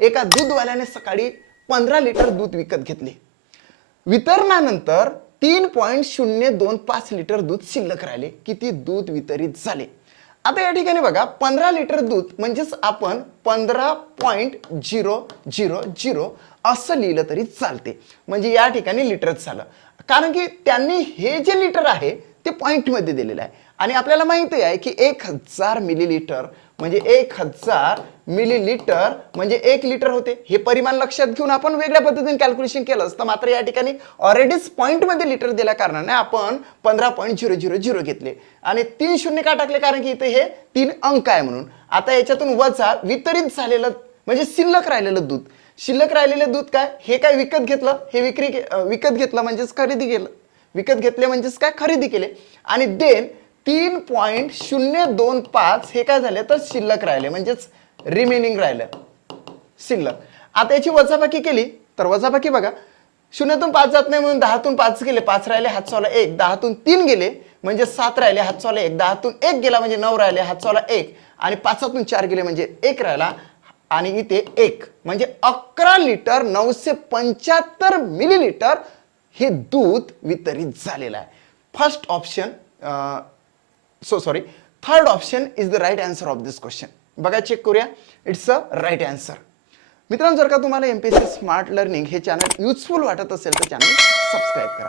एका दूधवाल्याने सकाळी 15 लिटर दूध विकत घेतले. वितरणानंतर 3.025 लिटर दूध शिल्लक राहिले. किती दूध वितरित झाले? आता या ठिकाणी बघा 15 लिटर दूध म्हणजेच आपण 15.000 असं लिहिलं तरी चालते. म्हणजे या ठिकाणी लिटरच झालं, कारण की त्यांनी हे जे लिटर आहे ते पॉइंटमध्ये दिलेलं आहे आणि आपल्याला माहिती आहे की 1000 मिलीलिटर म्हणजे 1000 मिलीलिटर म्हणजे 1 लिटर होते. हे परिमाण लक्षात घेऊन आपण वेगळ्या पद्धतीने कॅल्क्युलेशन केलं असतं, मात्र या ठिकाणी ऑलरेडीच पॉइंटमध्ये लिटर दिल्या कारणाने आपण 15.000 घेतले आणि 3 शून्य का टाकले, कारण की इथे हे 3 अंक आहे म्हणून. आता याच्यातून वजा वितरित झालेलं म्हणजे शिल्लक राहिलेलं दूध. शिल्लक राहिलेलं दूध काय? हे काय विकत घेतलं, हे विकत घेतलं म्हणजेच खरेदी केलं, विकत घेतले म्हणजेच काय खरेदी केले आणि देन 3.025 हे काय झाले तर शिल्लक राहिले म्हणजेच रिमेनिंग राहिलं शिल्लक. आता याची वजाबाकी केली तर वजाबाकी बघा 0तून 5 जात नाही म्हणून 10तून 5 गेले, 5 राहिले हातचावला 1, 10तून 3 गेले म्हणजे 7 राहिले हातचावला 1, 10तून 1 गेला म्हणजे 9 राहिले हातचावला 1 आणि 5तून 4 गेले म्हणजे 1 राहिला आणि इथे 1 म्हणजे 11 लिटर 975 मिलीलिटर हे दूध वितरित झालेलं आहे. First option third option is the right answer of this question. बघा चेक करूया, इट्स अ राईट आन्सर. मित्रांनो, जर का तुम्हाला एमपीएससी स्मार्ट लर्निंग हे चॅनल युजफुल वाटत असेल तर चॅनल सबस्क्राईब करा.